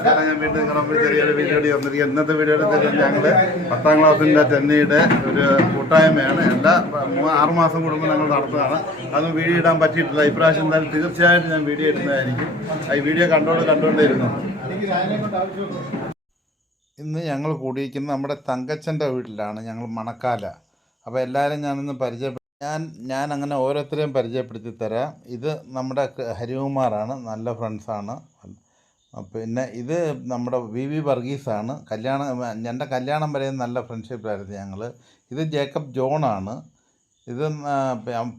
നമസ്കാരം ഞാൻ വീണ്ടും നിങ്ങളുടെ മുമ്പിൽ ചെറിയൊരു വീഡിയോ വന്നിരിക്കുക ഇന്നത്തെ വീഡിയോയിൽ തന്നെ ഞങ്ങൾ പത്താം ക്ലാസ്സിന്റെ ചെന്നൈയുടെ ഒരു കൂട്ടായ്മയാണ്. എല്ലാ ആറ് മാസം കൂടുമ്പോൾ ഞങ്ങൾ നടത്തുകയാണ് അതൊന്നും വീഡിയോ ഇടാൻ പറ്റിയിട്ടില്ല. ഇപ്രാവശ്യം എന്തായാലും തീർച്ചയായിട്ടും ഞാൻ വീഡിയോ ഇടുന്നതായിരിക്കും. ഈ വീഡിയോ കണ്ടോണ്ട് കണ്ടുകൊണ്ടേയിരുന്നു ഇന്ന് ഞങ്ങൾ കൂടിയിരിക്കുന്നത് നമ്മുടെ തങ്കച്ചന്റെ വീട്ടിലാണ്. ഞങ്ങൾ മണക്കാല. അപ്പോൾ എല്ലാവരും ഞാനിന്ന് പരിചയപ്പെടുത്തി ഞാൻ ഞാൻ അങ്ങനെ ഓരോരുത്തരെയും പരിചയപ്പെടുത്തി തരാം ഇത് നമ്മുടെ ഹരികുമാറാണ്. നല്ല ഫ്രണ്ട്സാണ് പിന്നെ ഇത് നമ്മുടെ വി വി വർഗീസാണ്. കല്യാണം എന്റെ കല്യാണം വരെ നല്ല ഫ്രണ്ട്ഷിപ്പായിരുന്നു ഞങ്ങൾ ഇത് ജേക്കബ് ജോണാണ്. ഇത്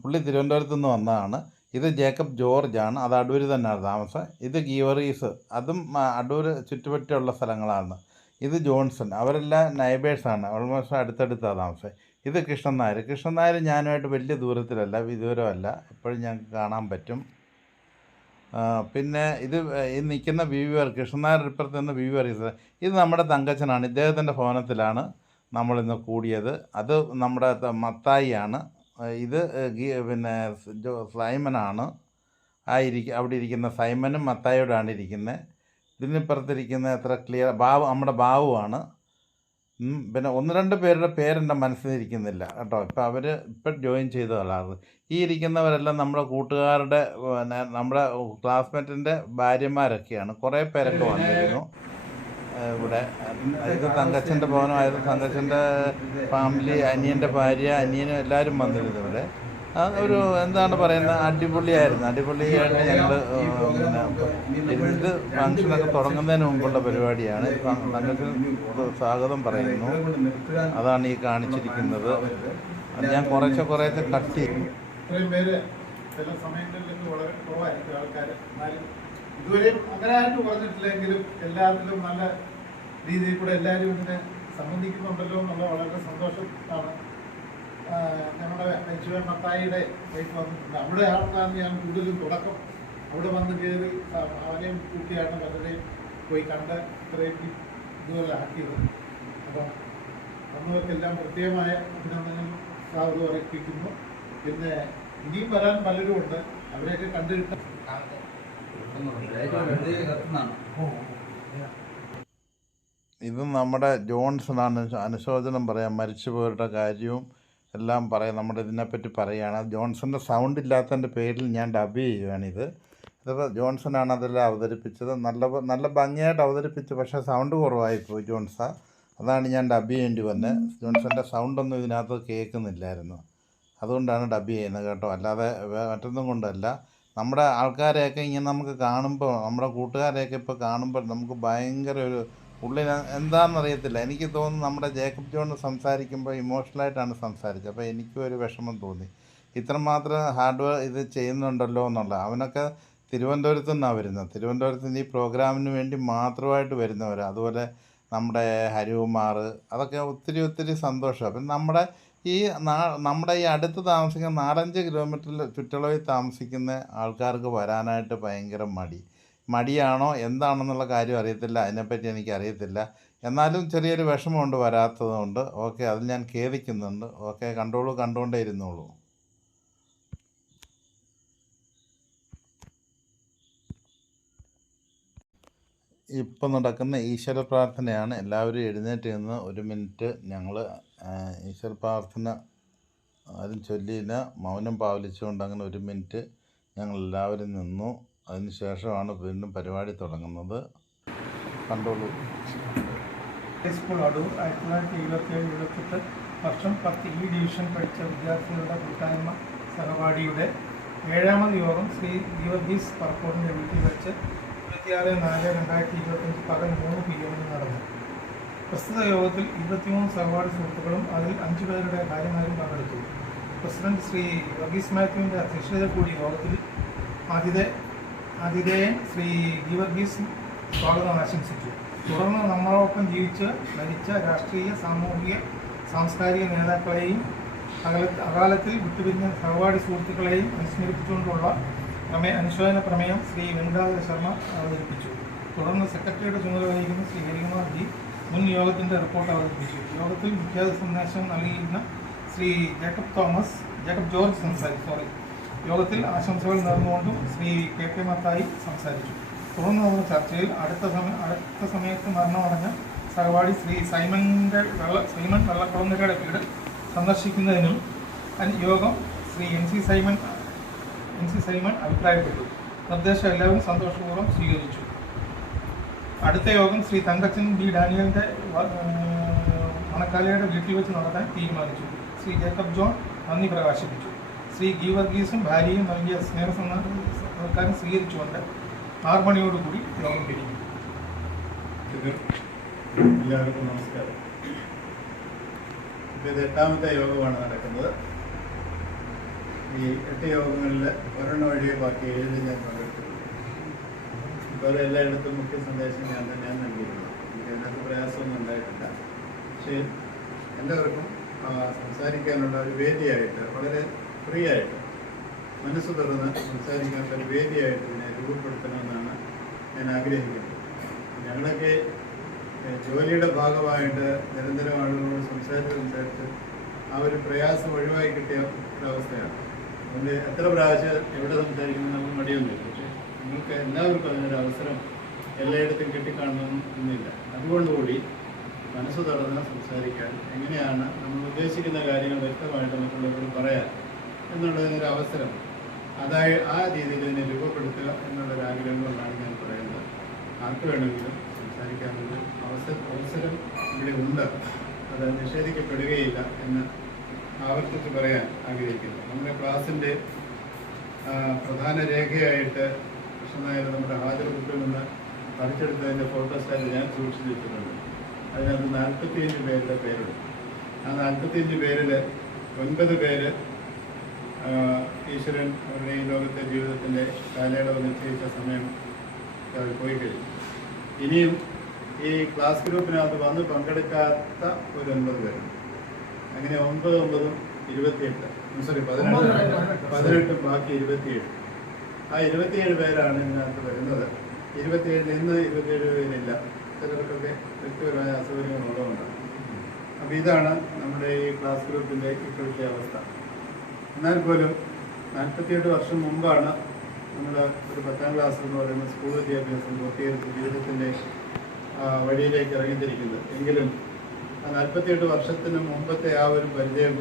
പുള്ളി തിരുവനന്തപുരത്ത് നിന്ന് വന്നതാണ്. ഇത് ജേക്കബ് ജോർജാണ്. അത് അടൂർ തന്നെയാണ് താമസം. ഇത് ഗീവറീസ് അതും അടൂർ ചുറ്റുപറ്റുള്ള സ്ഥലങ്ങളാണ്. ഇത് ജോൺസൺ. അവരെല്ലാം നൈബേഴ്സാണ്. ഓൾമോസ്റ്റ് അടുത്തടുത്താണ് താമസം. ഇത് കൃഷ്ണൻ നായർ. കൃഷ്ണൻ നായർ ഞാനുമായിട്ട് വലിയ ദൂരത്തിലല്ല വിദൂരമല്ല. എപ്പോഴും ഞങ്ങൾക്ക് കാണാൻ പറ്റും. പിന്നെ ഇത് ഈ നിൽക്കുന്ന വി വി ആർ കൃഷ്ണനായർ ഇപ്പുറത്ത് നിന്ന് വി വി ആർ ഇത് നമ്മുടെ തങ്കച്ചനാണ് ഇദ്ദേഹത്തിന്റെ ഭവനത്തിലാണ് നമ്മളിന്ന് കൂടിയത്. അത് നമ്മുടെ മത്തായിയാണ്. ഇത് പിന്നെ സൈമനാണ്. ആ ഇരിക്ക അവിടെ ഇരിക്കുന്ന സൈമനും മത്തായോടാണ് ഇരിക്കുന്നത് ഇതിനിപ്പുറത്തിരിക്കുന്ന എത്ര ക്ലിയർ ബാബു നമ്മുടെ ബാബുവാണ് പിന്നെ ഒന്ന് രണ്ട് പേരുടെ പേരെന്റെ മനസ്സിലിരിക്കുന്നില്ല കേട്ടോ. ഇപ്പം അവർ ഇപ്പം ജോയിൻ ചെയ്തതല്ലാതെ ഈ ഇരിക്കുന്നവരെല്ലാം നമ്മുടെ കൂട്ടുകാരുടെ പിന്നെ നമ്മുടെ ക്ലാസ്മേറ്റിന്റെ ഭാര്യമാരൊക്കെയാണ്. കുറേ പേരൊക്കെ വന്നിരുന്നു. ഇവിടെ. ഇത് തങ്കച്ചന്റെ ഭവനമായിരുന്നു തങ്കച്ചന്റെ ഫാമിലി അനിയന്റെ ഭാര്യ അനിയനും എല്ലാവരും വന്നിരുന്നു ഇവിടെ. ഒരു എന്താണ് പറയുന്നത്? അടിപൊളിയായിരുന്നു. അടിപൊളിയായിട്ട് ഞങ്ങൾ ഇത് ഫംഗ്ഷനൊക്കെ തുടങ്ങുന്നതിന് മുമ്പുള്ള പരിപാടിയാണ്. ഇപ്പം സ്വാഗതം പറയുന്നു. അതാണ് ഈ കാണിച്ചിരിക്കുന്നത്. ഞാൻ കുറേശ്ശെ കുറേശ്ശെ കട്ട് ചെയ്യും ചില സമയങ്ങളിലൊക്കെ വളരെ കുറവായിരിക്കും ആൾക്കാർ എന്നാലും ഇതുവരെയും അങ്ങനെയായിട്ട് പറഞ്ഞിട്ടില്ലെങ്കിലും എല്ലാത്തിലും നല്ല രീതിയിൽ കൂടെ എല്ലാവരും ഇതിനെ സംബന്ധിക്കുന്നുണ്ടല്ലോ എന്നുള്ള വളരെ സന്തോഷം ആണ് എച്ച് ഞങ്ങളുടെ വെച്ചുവ മത്തായിയുടെ വൈഫ് വന്നിട്ടുണ്ട്. അവിടെ ആണെന്നാണ് ഞാൻ കൂടുതലും തുടക്കം. അവിടെ വന്ന് കയറി അവനെയും കൂട്ടിയാണ് പലരെയും പോയി കണ്ട് ഇത്രയും ഇതുപോലെ ആക്കിയത്. അപ്പം വന്നവർക്കെല്ലാം പ്രത്യേകമായ അഭിനന്ദനം സാധു അറിയിപ്പിക്കുന്നു പിന്നെ ഇനിയും വരാൻ പലരും ഉണ്ട്. അവരെയൊക്കെ കണ്ടിട്ട് ഇത് നമ്മുടെ ജോൺസണാണ് അനുശോചനം പറയാം മരിച്ചുപോയവരുടെ കാര്യവും എല്ലാം പറയാം നമ്മുടെ ഇതിനെപ്പറ്റി പറയുകയാണ് ജോൺസന്റെ സൗണ്ട് ഇല്ലാത്തതിന്റെ പേരിൽ ഞാൻ ഡബ് ചെയ്യുകയാണിത് ഇതിപ്പോൾ ആണ് അതെല്ലാം അവതരിപ്പിച്ചത്. നല്ല നല്ല ഭംഗിയായിട്ട് അവതരിപ്പിച്ചു പക്ഷേ സൗണ്ട് കുറവായിപ്പോയി ജോൺസ. അതാണ് ഞാൻ ഡബ് ചെയ്യേണ്ടി വന്നത് ജോൺസന്റെ സൗണ്ടൊന്നും ഇതിനകത്ത് കേൾക്കുന്നില്ലായിരുന്നു. അതുകൊണ്ടാണ് ഡബ് ചെയ്യുന്നത് കേട്ടോ. അല്ലാതെ മറ്റൊന്നും കൊണ്ടല്ല. നമ്മുടെ ആൾക്കാരെയൊക്കെ ഇങ്ങനെ നമുക്ക് കാണുമ്പോൾ നമ്മുടെ കൂട്ടുകാരെയൊക്കെ ഇപ്പോൾ കാണുമ്പോൾ നമുക്ക് ഭയങ്കര ഒരു ഉള്ളിൽ എന്താണെന്നറിയത്തില്ല എനിക്ക് തോന്നുന്നു നമ്മുടെ ജേക്കബ് ജോൺ സംസാരിക്കുമ്പോൾ ഇമോഷണലായിട്ടാണ് സംസാരിച്ചത്. അപ്പോൾ എനിക്കും ഒരു വിഷമം തോന്നി. ഇത്രമാത്രം ഹാർഡ് വർക്ക് ഇത് ചെയ്യുന്നുണ്ടല്ലോ എന്നുള്ളത് അവനൊക്കെ തിരുവനന്തപുരത്ത് നിന്നാണ് വരുന്നത്. തിരുവനന്തപുരത്ത് നിന്ന് ഈ പ്രോഗ്രാമിന് വേണ്ടി മാത്രമായിട്ട് വരുന്നവർ അതുപോലെ നമ്മുടെ ഹരികുമാർ അതൊക്കെ ഒത്തിരി ഒത്തിരി സന്തോഷം. പിന്നെ നമ്മുടെ ഈ നമ്മുടെ ഈ അടുത്ത് താമസിക്കുന്ന നാലഞ്ച് കിലോമീറ്ററിൽ ചുറ്റളവിൽ താമസിക്കുന്ന ആൾക്കാർക്ക് വരാനായിട്ട് ഭയങ്കര മടി. മടിയാണോ? എന്താണെന്നുള്ള കാര്യം അറിയത്തില്ല. അതിനെപ്പറ്റി എനിക്കറിയത്തില്ല. എന്നാലും ചെറിയൊരു വിഷമമുണ്ട് വരാത്തതുകൊണ്ട്. ഓക്കെ അതിൽ ഞാൻ ഖേദിക്കുന്നുണ്ട്. ഓക്കെ കണ്ടോളൂ കണ്ടുകൊണ്ടേ ഇരുന്നോളൂ. ഇപ്പം നടക്കുന്ന ഈശ്വര പ്രാർത്ഥനയാണ്. എല്ലാവരും എഴുന്നേറ്റ് നിന്ന് ഒരു മിനിറ്റ് ഞങ്ങൾ ഈശ്വര പ്രാർത്ഥന ആരും ചൊല്ലിയില്ല. മൗനം പാവലിച്ചുകൊണ്ട് അങ്ങനെ ഒരു മിനിറ്റ് ഞങ്ങൾ എല്ലാവരും നിന്നു. അതിന് ശേഷമാണ് വീണ്ടും പരിപാടി തുടങ്ങുന്നത്. കണ്ടോളൂ. സ്കൂൾ അടൂർ ആയിരത്തി തൊള്ളായിരത്തി എഴുപത്തി ഏഴ് എഴുപത്തെട്ട് വർഷം പത്ത് ഈ ഡിവിഷൻ പഠിച്ച വിദ്യാർത്ഥികളുടെ കൂട്ടായ്മ സഹപാഠിയുടെ ഏഴാമത് യോഗം ശ്രീ ജീവർഗീസ് പറക്കോടിന്റെ വീട്ടിൽ വെച്ച് ഇരുപത്തിയാറ് നാല് രണ്ടായിരത്തി ഇരുപത്തഞ്ച് പകൽ മൂന്ന് പി എമ്മിൽ നടന്നു. പ്രസ്തുത യോഗത്തിൽ ഇരുപത്തിമൂന്ന് സഹപാഠി സുഹൃത്തുക്കളും അതിൽ അഞ്ചു പേരുടെ ഭാര്യമാരും പങ്കെടുത്തു. പ്രസിഡന്റ് ശ്രീ വർഗീസ് മാത്യുവിന്റെ അധ്യക്ഷത കൂടി യോഗത്തിൽ ആതിഥേ ആതിഥേയൻ ശ്രീ ഗീവർഗീസ് സ്വാഗതം ആശംസിച്ചു. തുടർന്ന് നമ്മളോടൊപ്പം ജീവിച്ച് മരിച്ച രാഷ്ട്രീയ സാമൂഹിക സാംസ്കാരിക നേതാക്കളെയും അകല അകാലത്തിൽ വിട്ടുപിരിഞ്ഞ സഹപാഠി സുഹൃത്തുക്കളെയും അനുസ്മരിപ്പിച്ചുകൊണ്ടുള്ള പ്രമേയ അനുശോചന പ്രമേയം ശ്രീ വെങ്കടാധര ശർമ്മ അവതരിപ്പിച്ചു. തുടർന്ന് സെക്രട്ടറിയുടെ ചുമതല വഹിക്കുന്ന ശ്രീ ഹരികുമാർ ജി മുൻ യോഗത്തിന്റെ റിപ്പോർട്ട് അവതരിപ്പിച്ചു. യോഗത്തിൽ മുഖ്യ സന്ദേശം നൽകിയിരുന്ന ശ്രീ ജേക്കബ് തോമസ് ജേക്കബ് ജോർജ് സംസാരിച്ചു. സോറി യോഗത്തിൽ ആശംസകൾ നേർന്നുകൊണ്ടും ശ്രീ കെ കെ മത്തായി സംസാരിച്ചു. തുടർന്ന് നടന്ന ചർച്ചയിൽ അടുത്ത സമയം അടുത്ത സമയത്ത് മരണമടഞ്ഞ സഹപാഠി ശ്രീ സൈമന്റെ വെള്ള സൈമൺ വെള്ളക്കുളങ്ങരയുടെ വീട് സന്ദർശിക്കുന്നതിനും യോഗം Shri M C Simon M C Simon അഭിപ്രായപ്പെട്ടു. നിർദ്ദേശം എല്ലാവരും സന്തോഷപൂർവം സ്വീകരിച്ചു. അടുത്ത യോഗം ശ്രീ തങ്കച്ചൻ ബി ഏഹ് മണക്കാലയുടെ വീട്ടിൽ വെച്ച് നടത്താൻ തീരുമാനിച്ചു. ശ്രീ ജേക്കബ് ജോൺ നന്ദി പ്രകാശിപ്പിച്ചു. ശ്രീ ഗീവർഗീസും ഭാര്യയും നൽകിയ സ്നേഹസംസ്കാരം സ്വീകരിച്ചുകൊണ്ട് ആർമണിയോടുകൂടി മണിയോടുകൂടി യോഗം പിരിഞ്ഞു. എല്ലാവർക്കും നമസ്കാരം. ഇത് എട്ടാമത്തെ യോഗമാണ് നടക്കുന്നത്. ഈ എട്ട് യോഗങ്ങളിൽ ഒരെണ്ണം ഒഴികെ ബാക്കി ഏഴിൽ ഞാൻ പങ്കെടുത്തിട്ടുണ്ട്. ഇപ്പോൾ എല്ലായിടത്തും മുഖ്യ സന്ദേശം ഞാൻ തന്നെയാണ് നൽകിയിരുന്നത് എനിക്ക് അതിനകത്ത് പ്രയാസമൊന്നും ഉണ്ടായിട്ടില്ല. പക്ഷേ എല്ലാവർക്കും സംസാരിക്കാനുള്ള ഒരു വേദിയായിട്ട് വളരെ ഫ്രീ ആയിട്ട് മനസ്സ് തുറന്ന് സംസാരിക്കാൻ ഒരു വേദിയായിട്ട് ഇതിനെ രൂപപ്പെടുത്തണമെന്നാണ് ഞാൻ ആഗ്രഹിക്കുന്നത്. ഞങ്ങളൊക്കെ ജോലിയുടെ ഭാഗമായിട്ട് നിരന്തരം ആളുകളോട് സംസാരിച്ച് സംസാരിച്ച് ആ ഒരു പ്രയാസം ഒഴിവായി കിട്ടിയ ഒരവസ്ഥയാണ്. അതുകൊണ്ട് എത്ര പ്രാവശ്യം എവിടെ സംസാരിക്കുന്നത് നമുക്ക് മടിയൊന്നുമില്ല. പക്ഷേ നിങ്ങൾക്ക് എല്ലാവർക്കും അതിനൊരു അവസരം എല്ലായിടത്തും കിട്ടിക്കാണണമെന്നും എന്നില്ല അതുകൊണ്ടുകൂടി മനസ്സ് തുറന്ന് സംസാരിക്കാൻ എങ്ങനെയാണ് നമ്മൾ ഉദ്ദേശിക്കുന്ന കാര്യങ്ങൾ വ്യക്തമായിട്ട് മറ്റുള്ളവരോട് പറയാൻ എന്നുള്ളതിനൊരു അവസരം അതായത് ആ രീതിയിൽ ഇതിനെ രൂപപ്പെടുത്തുക എന്നുള്ളൊരു ആഗ്രഹം കൊണ്ടാണ് ഞാൻ പറയുന്നത്. ആർക്ക് വേണമെങ്കിലും സംസാരിക്കാനുള്ള അവസരം അവസരം ഇവിടെ ഉണ്ട്. അത് നിഷേധിക്കപ്പെടുകയില്ല എന്ന് ആവർത്തിച്ച് പറയാൻ ആഗ്രഹിക്കുന്നു. നമ്മുടെ ക്ലാസിന്റെ പ്രധാന രേഖയായിട്ട് കൃഷ്ണനായർ നമ്മുടെ ഹാജർ നിന്ന് പറിച്ചെടുത്തതിന്റെ ഫോട്ടോസ്റ്റാറ്റ് ഞാൻ സൂക്ഷിച്ചു വെച്ചിട്ടുണ്ട് അതിനകത്ത് നാൽപ്പത്തിയഞ്ച് പേരുടെ പേരുണ്ട്. ആ നാൽപ്പത്തിയഞ്ച് പേരിൽ ഒൻപത് പേര് ഈശ്വരൻ അവരുടെ ഈ ലോകത്തെ ജീവിതത്തിന്റെ കാലയളവ് നിശ്ചയിച്ച സമയം പോയി കഴിഞ്ഞു ഇനിയും ഈ ക്ലാസ് ഗ്രൂപ്പിനകത്ത് വന്ന് പങ്കെടുക്കാത്ത ഒരു ഒൻപത് പേരുണ്ട് അങ്ങനെ ഒമ്പത് ഒമ്പതും ഇരുപത്തിയെട്ട്. സോറി പതിനെട്ട് പതിനെട്ടും ബാക്കി ഇരുപത്തിയേഴ്. ആ ഇരുപത്തിയേഴ് പേരാണ് ഇതിനകത്ത് വരുന്നത്. ഇരുപത്തിയേഴിൽ ഇന്ന് ഇരുപത്തിയേഴ് പേരില്ല. ചിലർക്കൊക്കെ വ്യക്തിപരമായ അസൗകര്യങ്ങളുള്ളതുകൊണ്ടാണ്. അപ്പോൾ ഇതാണ് നമ്മുടെ ഈ ക്ലാസ് ഗ്രൂപ്പിന്റെ ഇപ്പോഴത്തെ അവസ്ഥ. എന്നാൽ പോലും നാൽപ്പത്തിയെട്ട് വർഷം മുമ്പാണ് നമ്മുടെ ഒരു പത്താം ക്ലാസ് എന്ന് പറയുന്ന സ്കൂൾ വിദ്യാഭ്യാസം പൂർത്തീകരിച്ച് ജീവിതത്തിന്റെ വഴിയിലേക്ക് ഇറങ്ങിത്തിരിക്കുന്നത്. എങ്കിലും ആ നാൽപ്പത്തിയെട്ട് വർഷത്തിന് മുമ്പത്തെ ആ ഒരു പരിചയം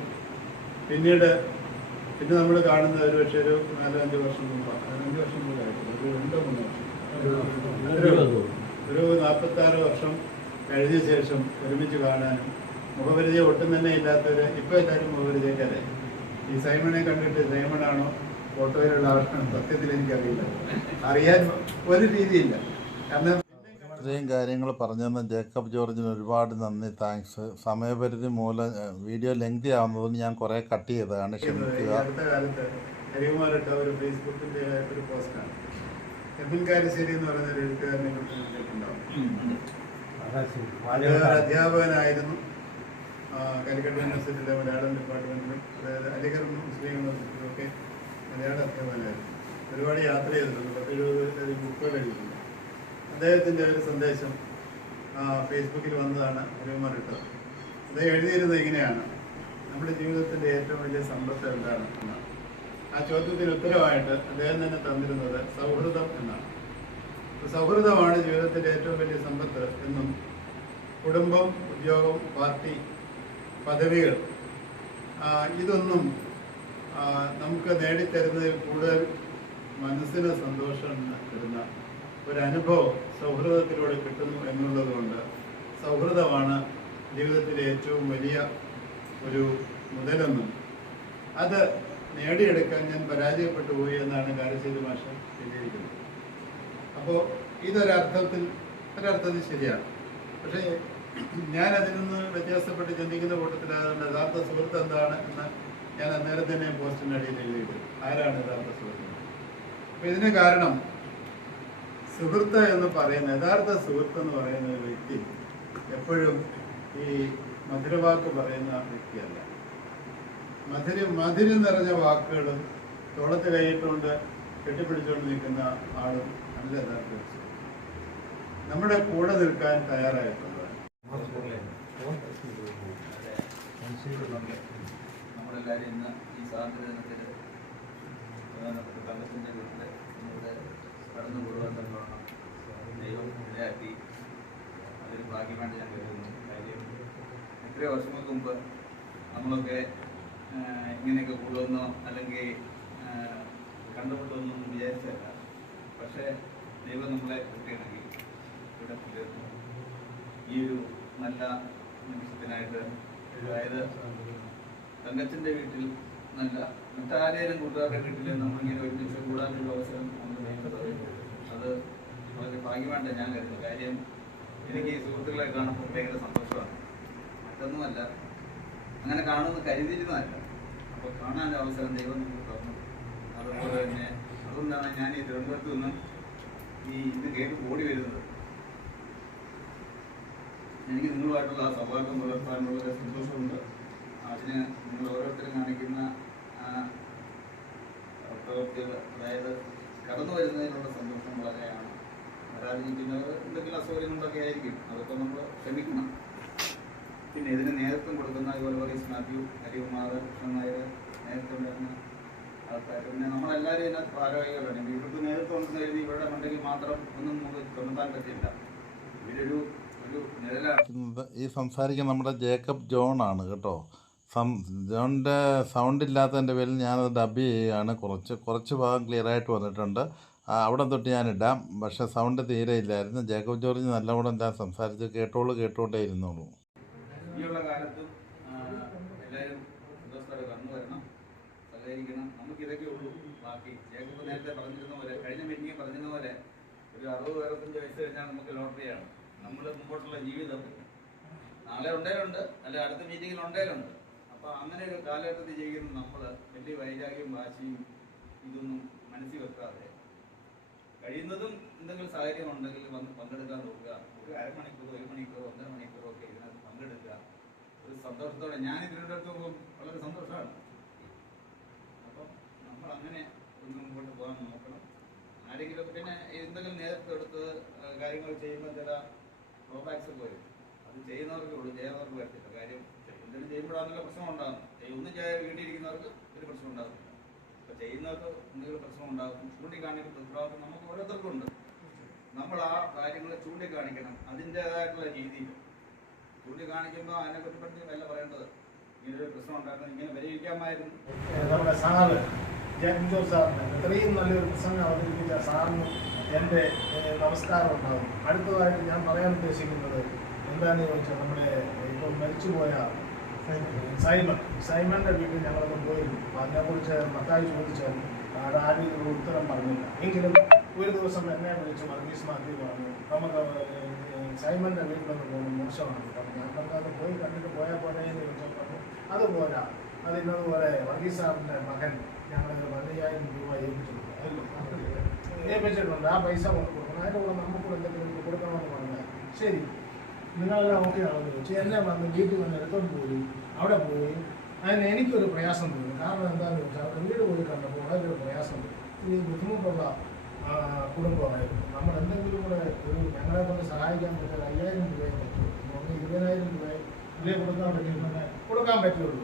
പിന്നീട് പിന്നെ നമ്മൾ കാണുന്ന ഒരു പക്ഷേ ഒരു നാലോ അഞ്ച് വർഷം മുമ്പാണ്. അഞ്ച് വർഷം മുമ്പായിട്ടില്ല ഒരു രണ്ടോ മൂന്നോ വർഷം. ഒരു- നാൽപ്പത്താറ് വർഷം കഴിഞ്ഞ ശേഷം ഒരുമിച്ച് കാണാനും മുഖപരിചയം ഒട്ടും തന്നെ ഇല്ലാത്തവര് ഇപ്പൊ എല്ലാവരും മുഖപരിചയക്കാരെ ഈ സൈമണെ കണ്ടിട്ട് സൈമണാണോ ഫോട്ടോയിലുള്ള ആളാണോ സത്യത്തിൽ എനിക്കറിയില്ല. അറിയാൻ ഒരു രീതിയില്ല. കാരണം ഇത്രയും കാര്യങ്ങൾ പറഞ്ഞതെന്ന് ജേക്കബ് ജോർജിന് ഒരുപാട് നന്ദി താങ്ക്സ്. സമയപരിധി മൂലം വീഡിയോ ലെങ്തി ആവുന്നതുകൊണ്ട് ഞാൻ കുറേ കട്ട് ചെയ്തതാണ്. ക്ഷമിക്കുക. ഒരു ഒരു പോസ്റ്റാണ്. എന്ന് പറയുന്ന ഒരു എഴുത്തുകാരനെ കുറിച്ച് കേട്ടിട്ടുണ്ടാവും. അദ്ദേഹം ഒരു അധ്യാപകനായിരുന്നു. ആ, കാലിക്കറ്റ് യൂണിവേഴ്സിറ്റിയിലെ മലയാളം ഡിപ്പാർട്ട്മെന്റിലും അതായത് അലിഗർ മുസ്ലിം യൂണിവേഴ്സിറ്റിയിലും ഒക്കെ മലയാള അധ്യാപകനായിരുന്നു ഒരുപാട് യാത്ര ചെയ്തിട്ടുണ്ട്. പത്ത് എഴുപത് ബുക്കുകൾ എഴുതിയിട്ടുണ്ട്. അദ്ദേഹത്തിന്റെ ഒരു സന്ദേശം ഫേസ്ബുക്കിൽ വന്നതാണ് ഹരികുമാർ ഇട്ടത്. അദ്ദേഹം എഴുതിയിരുന്നത് ഇങ്ങനെയാണ്. നമ്മുടെ ജീവിതത്തിന്റെ ഏറ്റവും വലിയ സമ്പത്ത് എന്താണ്? എന്നാണ്. ആ ചോദ്യത്തിന് ഉത്തരവായിട്ട് അദ്ദേഹം തന്നെ തന്നിരുന്നത് സൗഹൃദം എന്നാണ്. സൗഹൃദമാണ് ജീവിതത്തിന്റെ ഏറ്റവും വലിയ സമ്പത്ത് എന്നും കുടുംബം ഉദ്യോഗം പാർട്ടി പദവികൾ. ഇതൊന്നും നമുക്ക് നേടിത്തരുന്നതിൽ കൂടുതൽ മനസ്സിന് സന്തോഷം തരുന്ന ഒരനുഭവം സൗഹൃദത്തിലൂടെ കിട്ടുന്നു എന്നുള്ളതുകൊണ്ട് സൗഹൃദമാണ് ജീവിതത്തിലെ ഏറ്റവും വലിയ ഒരു മുതലെന്നും. അത് നേടിയെടുക്കാൻ ഞാൻ പരാജയപ്പെട്ടു പോയി എന്നാണ് കാര്യശീല മാഷ എഴുതിയിരിക്കുന്നത്. അപ്പോൾ ഇതൊരർത്ഥത്തിൽ ഒരർത്ഥത്തിൽ ശരിയാണ്. പക്ഷേ ഞാൻ അതിൽ നിന്ന് വ്യത്യാസപ്പെട്ട് ചിന്തിക്കുന്ന കൂട്ടത്തിലായതുകൊണ്ട് യഥാർത്ഥ സുഹൃത്ത് എന്താണ് എന്ന് ഞാൻ അന്നേരം തന്നെ പോസ്റ്റിന്റെ അടിയിൽ എഴുതിയിട്ട് ആരാണ് യഥാർത്ഥ സുഹൃത്ത്? അപ്പോൾ ഇതിന് കാരണം സുഹൃത്ത് എന്ന് പറയുന്ന യഥാർത്ഥ സുഹൃത്ത് എന്ന് പറയുന്ന ഒരു വ്യക്തി എപ്പോഴും ഈ മധുരവാക്ക് പറയുന്ന വ്യക്തിയല്ല. മധുരം മധുരം നിറഞ്ഞ വാക്കുകളും തോളത്ത് കൈയിട്ടുകൊണ്ട് കെട്ടിപ്പിടിച്ചുകൊണ്ട് നിൽക്കുന്ന ആളും നല്ല യഥാർത്ഥ. നമ്മുടെ കൂടെ നിൽക്കാൻ പ്രതീക്ഷകളുമുണ്ട് നമ്മളെല്ലാവരും ഇന്ന് ഈ സ്വാതന്ത്ര്യദിനത്തിൽ പ്രധാനപ്പെട്ട തങ്കത്തിന്റെ വീട്ടിൽ ഇവിടെ കടന്നുപോകാൻ തന്നോണം ദൈവം ഇടയാക്കി അതൊരു ഭാഗ്യമായിട്ട് ഞാൻ കരുതുന്നു. കാര്യം എത്രയോ വർഷങ്ങൾക്ക് മുമ്പ് നമ്മളൊക്കെ ഇങ്ങനെയൊക്കെ കൂടുമെന്നോ അല്ലെങ്കിൽ കണ്ടുമുട്ടുമെന്നൊന്നും വിചാരിച്ചല്ല പക്ഷേ ദൈവം നമ്മളെ കൂട്ടിയിണങ്ങി ഇവിടെ ഈ ഒരു നല്ല നിമിഷത്തിനായിട്ട് അതായത് തങ്കച്ചന്റെ വീട്ടിൽ നല്ല മറ്റാരേലും കൂട്ടുകാരുടെ വീട്ടിൽ നമ്മളിങ്ങനെ ഒരുമിച്ച് കൂടാനുള്ള അവസരം അത് വളരെ ഭാഗ്യമായിട്ട് ഞാൻ കരുതുന്നു. കാര്യം എനിക്ക് ഈ സുഹൃത്തുക്കളെ കാണുമ്പോൾ ഭയങ്കര സന്തോഷമാണ്. മറ്റൊന്നുമല്ല അങ്ങനെ കാണുമെന്ന് കരുതിയിരുന്നതല്ല. അപ്പോൾ കാണാൻ അവസരം ദൈവം നമുക്ക് തന്നു. അതുപോലെ തന്നെ അതുകൊണ്ടാണ് ഞാൻ ഈ തിരുവനന്തപുരത്ത് നിന്നും ഈ ഇത് കേട്ട് ഓടി വരുന്നത്. എനിക്ക് നിങ്ങളുമായിട്ടുള്ള ആ സൗഹാർദ്ദം പുലർത്താനുള്ള ഒരു സന്തോഷമുണ്ട്. അതിന് നിങ്ങൾ ഓരോരുത്തരും കാണിക്കുന്ന പ്രവൃത്തികൾ അതായത് കടന്നു വരുന്നതിനുള്ള സന്തോഷം വളരെയാണ്. വരാതിരിക്കുന്നവർ എന്തെങ്കിലും അസൗകര്യങ്ങളൊക്കെ ആയിരിക്കും. അതൊക്കെ നമ്മൾ ക്ഷമിക്കണം. പിന്നെ ഇതിന് നേതൃത്വം കൊടുക്കുന്ന അതുപോലെ പറയും മാത്യു ഹരികുമാർ കൃഷ്ണൻ നായർ നേതൃത്വം വരുന്ന ആൾക്കാർ പിന്നെ നമ്മളെല്ലാവരും ഇതിനകത്ത് ഭാരവാഹികളാണ്. ഇവർക്ക് നേതൃത്വം ഉണ്ടെന്ന് എഴുതി ഇവരുടെ മണ്ടെങ്കിൽ മാത്രം ഒന്നും നമുക്ക് ചുമത്താൻ പറ്റില്ല. ഇവരൊരു ഈ സംസാരിക്കുന്ന നമ്മുടെ ജേക്കബ് ജോൺ ആണ് കേട്ടോ. സം ജോണിന്റെ സൗണ്ട് ഇല്ലാത്തതിന്റെ പേരിൽ ഞാനത് ഡബ് ചെയ്യുകയാണ്. കുറച്ച് കുറച്ച് ഭാഗം ക്ലിയറായിട്ട് വന്നിട്ടുണ്ട്. അവിടെ തൊട്ട് ഞാൻ ഇടാം. പക്ഷേ സൗണ്ട് തീരെ ഇല്ലായിരുന്നു. ജേക്കബ് ജോർജ് നല്ലവണ്ണം ഞാൻ സംസാരിച്ച് കേട്ടോളൂ കേട്ടോണ്ടേ ഇരുന്നോളൂ. ഇനിയുള്ള കാലത്തും എല്ലാവരും സന്തോഷത്തോടെ കടന്നു വരണം. സഹകരിക്കണം. നമുക്ക് ഉള്ളൂ. ബാക്കി ജേക്കബ് നേരത്തെ പറഞ്ഞിരുന്ന പോലെ കഴിഞ്ഞ മീറ്റിംഗ് പറഞ്ഞിരുന്ന പോലെ ഒരു അറുപത് അറുപത്തഞ്ച് വയസ്സ് കഴിഞ്ഞാൽ നമുക്ക് ലോട്ടറിയാണ്. നമ്മൾ മുമ്പോട്ടുള്ള ജീവിതം നാളെ ഉണ്ടേലുണ്ട് അല്ലെ അടുത്ത മീറ്റിങ്ങിൽ ഉണ്ടേലുണ്ട്. അപ്പൊ അങ്ങനെ ഒരു കാലഘട്ടത്തിൽ ജീവിക്കുന്ന നമ്മൾ വലിയ വൈരാഗ്യം വാശിയും ഇതൊന്നും മനസ്സിൽ വെക്കാതെ കഴിയുന്നതും എന്തെങ്കിലും സാഹചര്യം ഉണ്ടെങ്കിൽ വന്ന് പങ്കെടുക്കാൻ നോക്കുക. ഒരു അരമണിക്കൂർ ഒരു മണിക്കൂർ ഒന്നര മണിക്കൂറോ ഒക്കെ ഇതിനകത്ത് പങ്കെടുക്കുക. ഒരു സന്തോഷത്തോടെ ഞാൻ ഇതിനടുത്ത് വളരെ സന്തോഷമാണ്. അപ്പം നമ്മൾ അങ്ങനെ ഒന്ന് മുമ്പോട്ട് പോകാൻ നോക്കണം. ആരെങ്കിലും പിന്നെ എന്തെങ്കിലും നേതൃത്വം എടുത്ത് കാര്യങ്ങൾ ചെയ്യുമ്പോൾ ചില ഡ്രോബാക്സ് ഒക്കെ അത് ചെയ്യുന്നവർക്കേ ഉള്ളൂ ചെയ്യാത്തവർക്ക് വരത്തില്ല. കാര്യം എന്തെങ്കിലും ചെയ്യുമ്പോഴാണല്ലോ പ്രശ്നം ഉണ്ടാകുന്നത് ഒന്നും ചെയ്യാൻ വീട്ടിലിരിക്കുന്നവർക്ക് ഒരു പ്രശ്നം ഉണ്ടാകുന്നില്ല അപ്പൊ ചെയ്യുന്നവർക്ക് എന്തെങ്കിലും പ്രശ്നം ഉണ്ടാകും ചൂണ്ടിക്കാണിക്കുന്ന ഉത്തരവാദിത്വം നമുക്ക് ഓരോരുത്തർക്കും ഉണ്ട്. നമ്മൾ ആ കാര്യങ്ങൾ ചൂണ്ടിക്കാണിക്കണം. അതിന്റെതായിട്ടുള്ള രീതിയിൽ. ചൂണ്ടിക്കാണിക്കുമ്പോൾ അതിനെ കുറ്റപ്പെടുത്തി അല്ല പറയേണ്ടത്. ഇങ്ങനൊരു പ്രശ്നം ഉണ്ടാക്കുന്നത് ഇങ്ങനെ പരിഹരിക്കാമായിരുന്നു നമ്മുടെ സാറ് ജയൻ ജോസ് സാറിന് ഇത്രയും നല്ലൊരു പ്രസംഗം അവതരിപ്പിച്ച സാറിന് എന്റെ നമസ്കാരം ഉണ്ടാകും അടുത്തതായിട്ട് ഞാൻ പറയാൻ ഉദ്ദേശിക്കുന്നത് എന്താണെന്ന് ചോദിച്ചാൽ നമ്മുടെ ഇപ്പോൾ മരിച്ചുപോയ സൈമൺ. സൈമന്റെ വീട്ടിൽ ഞങ്ങളൊന്ന് പോയിരുന്നു. അപ്പം അതിനെക്കുറിച്ച് മത്തായി ചോദിച്ചാൽ അവിടെ ആരും ഇതിനുള്ള ഉത്തരം പറഞ്ഞില്ല. എങ്കിലും ഒരു ദിവസം എന്നെ വിളിച്ച് വർഗീസ് മാത്യു പറഞ്ഞു നമുക്ക് സൈമന്റെ വീട്ടിലൊന്ന് പോകുന്നത് മോശമാണ് പറഞ്ഞു ഞാൻ പറഞ്ഞു അത് പോയി കണ്ടിട്ട് പോയാൽ പോലെ എന്ന് ചോദിച്ചാൽ പറഞ്ഞു അതുപോലെ പോരാ അത് വർഗീസ് സാറിന്റെ മകൻ ഞങ്ങൾ പതിനയ്യായിരം രൂപ ഏൽപ്പിച്ചു ഏൽപ്പിച്ചിട്ടുണ്ട് ആ പൈസ കൊണ്ട് കൊടുക്കണം. അതിന്റെ കൂടെ നമുക്ക് എന്തെങ്കിലും കൊടുക്കണമെന്ന് പറഞ്ഞാൽ ശരി. നിങ്ങളെല്ലാം ഓക്കെ ആണെന്ന് വെച്ച് എന്നെ വന്ന് വീട്ടിൽ വന്ന് എടുത്തോണ്ട് പോയി. അവിടെ പോയി. അതിന് എനിക്കൊരു പ്രയാസം തോന്നി. കാരണം എന്താണെന്ന് വെച്ചാൽ വീട് പോയി കണ്ടപ്പോൾ വളരെ പ്രയാസം തോന്നി. ഈ ബുദ്ധിമുട്ടുള്ള കുടുംബമായിരുന്നു. നമ്മൾ എന്തെങ്കിലും കൂടെ ഒരു ഞങ്ങളെ കൊണ്ട് സഹായിക്കാൻ പറ്റിയ ഒരു അയ്യായിരം രൂപയെ പറ്റുള്ളൂ നമുക്ക് ഇരുപതിനായിരം രൂപയെ ഇതിലേ കൊടുക്കാൻ പറ്റുമെന്ന് കൊടുക്കാൻ പറ്റുള്ളൂ.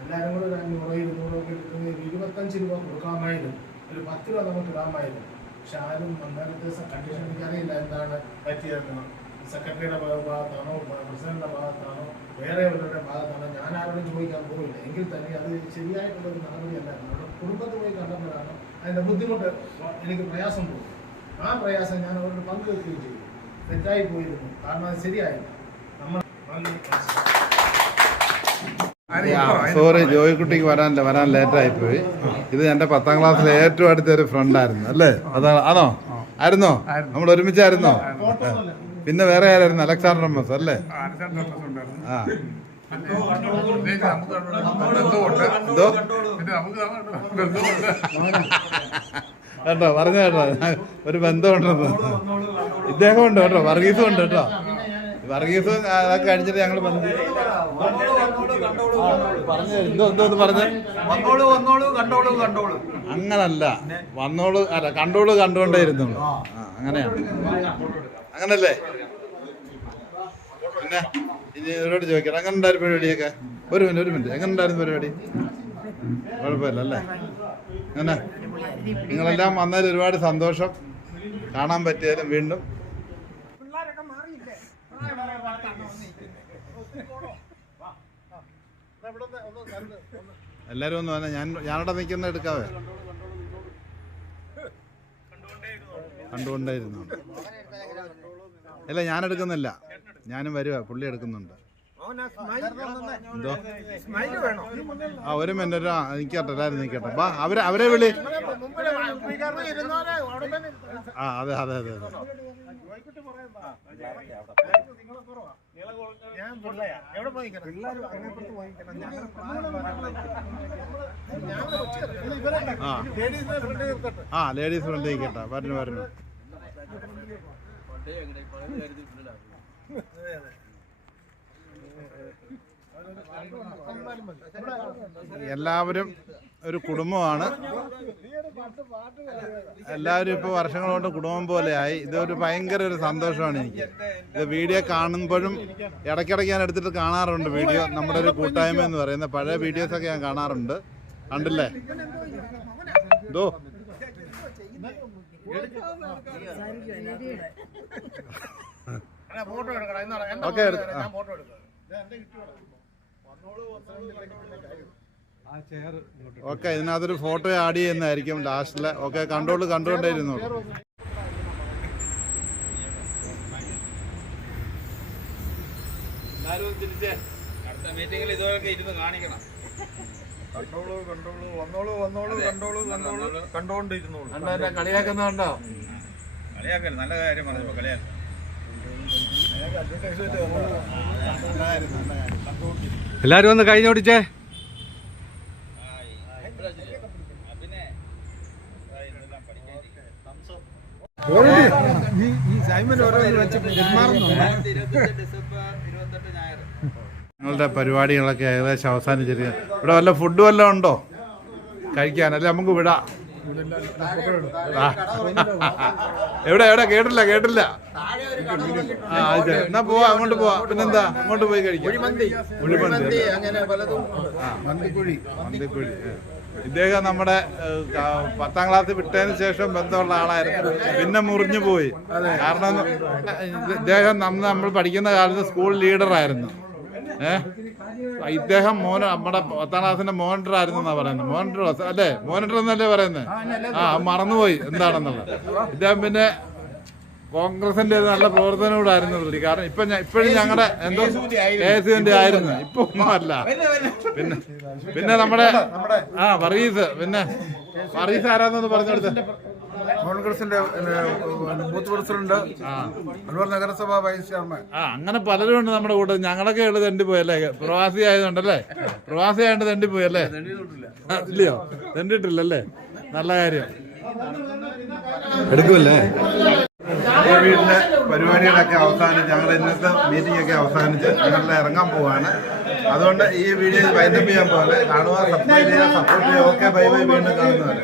എല്ലാവരും കൂടെ ഒരു അഞ്ഞൂറോ ഇരുന്നൂറോ ഒക്കെ എടുക്കുന്നത് ഒരു ഇരുപത്തഞ്ച് രൂപ കൊടുക്കാമായിരുന്നു. ഒരു പത്ത് രൂപ നമുക്ക് ഇടാമായിരുന്നു. പക്ഷെ ആരും അന്നേരത്തെ കണ്ടീഷൻ എനിക്കറിയില്ല എന്താണ് പറ്റിയതെന്ന്. സെക്രട്ടറിയുടെ ഭാഗ- ഭാഗത്താണോ പ്രസിഡന്റിന്റെ ഭാഗത്താണോ വേറെ അവരുടെ ഭാഗത്താണോ ഞാൻ ആരോടും ചോദിക്കാൻ പോയില്ല എങ്കിൽ തന്നെ അത് ശരിയായിട്ടുള്ള ഒരു നടപടിയല്ല. നമ്മുടെ കുടുംബത്തിൽ പോയി കണ്ടപ്പോഴാണ് അതിന്റെ ബുദ്ധിമുട്ട്. എനിക്ക് പ്രയാസം പോകും ആ പ്രയാസം ഞാൻ അവരോട് പങ്കുവെക്കുകയും ചെയ്തു. തെറ്റായി പോയിരുന്നു. കാരണം അത് ശരിയായില്ല. നമ്മൾ സോറി ജോയിക്കുട്ടിക്ക് വരാൻ വരാൻ ലേറ്റായി പോയി. ഇത് എന്റെ പത്താം ക്ലാസ്സിലെ ഏറ്റവും അടുത്ത ഒരു ഫ്രണ്ടായിരുന്നു അല്ലേ? അതാ ആണോ? ആയിരുന്നോ? നമ്മൾ ഒരുമിച്ചായിരുന്നോ? പിന്നെ വേറെ ആരായിരുന്നു? അലക്സാണ്ടർ എം എസ് അല്ലേ? ആ എന്തോ? കേട്ടോ പറഞ്ഞു കേട്ടോ. ഒരു ബന്ധമുണ്ടെന്ന്. ഇദ്ദേഹം ഉണ്ട് കേട്ടോ വർഗീസും ഉണ്ട് കേട്ടോ. വർഗീസും അതൊക്കെ കഴിഞ്ഞിട്ട് ഞങ്ങൾ പറഞ്ഞു എന്തോ എന്തോ ഒന്ന് പറഞ്ഞേ. വന്നോളൂ വന്നോളൂ കണ്ടോളൂ കണ്ടോളൂ. അങ്ങനല്ല. വന്നോളൂ അല്ല കണ്ടോളൂ കണ്ടുകൊണ്ടേ ഇരുന്നു ആ അങ്ങനെയാണ്. അങ്ങനല്ലേ? പിന്നെ ഇനി ഇവരോട് ചോദിക്കണം അങ്ങനെ ഉണ്ടായിരുന്നു പരിപാടിയൊക്കെ? ഒരു മിനിറ്റ് ഒരു മിനിറ്റ്. എങ്ങനെ ഉണ്ടായിരുന്നു പരിപാടി? കുഴപ്പമില്ല അല്ലേ? അങ്ങനെ നിങ്ങളെല്ലാം വന്നതിൽ ഒരുപാട് സന്തോഷം. കാണാൻ പറ്റിയാലും വീണ്ടും എല്ലാവരും ഒന്ന് വന്നെ. ഞാൻ ഞാനവിടെ നിൽക്കുന്ന എടുക്കാവേ? കണ്ടുകൊണ്ടേയിരുന്നു. അല്ല ഞാൻ എടുക്കുന്നില്ല. ഞാനും വരുക പുള്ളി എടുക്കുന്നുണ്ട്. എന്തോ? ആ ഒരു മിനിറ്റ് നിൽക്കട്ടെ എല്ലാവരും നിൽക്കട്ടെ ബാ അവരെ അവരെ വിളി. ആ അതെ അതെ അതെ അതെ. ഞാൻ പിള്ളയാ. എവിടെ പിള്ളേർ ഞങ്ങൾ ആ. ലേഡീസ് ഫ്രണ്ട് നിൽക്കട്ടെ പറഞ്ഞു വരണം എല്ലാവരും ഒരു കുടുംബമാണ്. എല്ലാവരും ഇപ്പോൾ വർഷങ്ങൾ കൊണ്ട് കുടുംബം പോലെയായി ഇതൊരു ഭയങ്കര ഒരു സന്തോഷമാണ് എനിക്ക്. ഇത് വീഡിയോ കാണുമ്പോഴും ഇടയ്ക്കിടയ്ക്ക് ഞാൻ എടുത്തിട്ട് കാണാറുണ്ട് വീഡിയോ. നമ്മുടെ ഒരു കൂട്ടായ്മ എന്ന് പറയുന്ന പഴയ വീഡിയോസൊക്കെ ഞാൻ കാണാറുണ്ട്. കണ്ടില്ലേ? എന്തോ ഓക്കെ എടുക്കാം. ഓക്കെ ഇതിനകത്തൊരു ഫോട്ടോ ആഡ് ചെയ്യുന്നതായിരിക്കും ലാസ്റ്റിൽ ഓക്കെ കണ്ടോൾ കണ്ടുകൊണ്ടേയിരുന്നു കണ്ടോളൂ കണ്ടോളൂ. വന്നോളൂ വന്നോളൂ കണ്ടോളൂ കണ്ടോളൂ കണ്ടോണ്ടിരുന്നോളൂ. കളിയാക്കൽ നല്ല കാര്യം എല്ലാരും ഒന്ന് കഴിഞ്ഞോടിച്ചേ രണ്ടായിരത്തി ഇരുപത്തെട്ട് ഡിസംബർ ഇരുപത്തെട്ട് ഞായർ നിങ്ങളുടെ പരിപാടികളൊക്കെ ഏകദേശം അവസാനിച്ചിരിക്കുക ഇവിടെ വല്ല ഫുഡ് വല്ലതും ഉണ്ടോ? കഴിക്കാനല്ലേ അല്ലെ? നമുക്ക് വിടാം. എവിടെ എവിടെ? കേട്ടില്ല കേട്ടില്ല. ആ അത്. എന്നാ പോവാ അങ്ങോട്ട് പോവാ. പിന്നെന്താ? അങ്ങോട്ട് പോയി കഴിക്കാം. കുഴിമന്തി അങ്ങനെ പലതും മന്തിക്കുഴി. മന്തിക്കുഴി. ഇദ്ദേഹം നമ്മുടെ പത്താം ക്ലാസ് വിട്ടതിന് ശേഷം ബന്ധമുള്ള ആളായിരുന്നു. പിന്നെ മുറിഞ്ഞു പോയി. കാരണം ഇദ്ദേഹം നമ്മൾ നമ്മൾ പഠിക്കുന്ന കാലത്ത് സ്കൂൾ ലീഡറായിരുന്നു ഏഹ് ഇദ്ദേഹം മോൻ നമ്മുടെ പത്താം ക്ലാസ്സിന്റെ മോണിറ്റർ ആയിരുന്നു എന്നാ പറയുന്നത്. മോണിറ്റർ അല്ലേ? മോണിറ്റർ എന്നല്ലേ പറയുന്നത്? ആ മറന്നുപോയി. എന്താണെന്നുള്ളത്. ഇദ്ദേഹം പിന്നെ കോൺഗ്രസിന്റെ നല്ല പ്രവർത്തനം കൂടെ ആയിരുന്നു പ്രതി കാരണം ഇപ്പൊ ഇപ്പോഴും ഞങ്ങളുടെ എന്തോ കേസുവിന്റെ ആയിരുന്നു. ഇപ്പൊ ഒന്നുമല്ല പിന്നെ പിന്നെ. നമ്മുടെ ആ വർഗീസ് പിന്നെ. വർഗീസ് ആരാന്നൊന്ന് പറഞ്ഞെടുത്ത്. കോൺഗ്രസിന്റെ ബൂത്ത് പ്രസിഡന്റ് നഗരസഭ വൈസ് ചെയർമാൻ. ആ അങ്ങനെ പലരും ഉണ്ട് നമ്മുടെ കൂടെ ഞങ്ങളൊക്കെ ഉള്ളത് തെണ്ടിപ്പോയല്ലേ? പ്രവാസി ആയതുകൊണ്ടല്ലേ? പ്രവാസി ആയതുകൊണ്ട് തെണ്ടിപ്പോയല്ലേ? ഇല്ലയോ? തെണ്ടിട്ടില്ലല്ലേ? നല്ല കാര്യം. എടുക്കുമല്ലേ? വീടിന്റെ പരിപാടികളൊക്കെ അവസാനിച്ച് ഞങ്ങൾ ഇന്നത്തെ മീറ്റിംഗ് ഒക്കെ അവസാനിച്ച് ഞങ്ങളുടെ ഇറങ്ങാൻ പോവാണ്. അതുകൊണ്ട് ഈ വീഡിയോ വൈൻഡപ്പ് ചെയ്യാൻ പോലെ കാണുക സബ്സ്ക്രൈബ് ചെയ്യുക സപ്പോർട്ട് ചെയ്യുക. ഓക്കെ ബൈ ബൈ വീണ്ടും കാണുന്നവരെ.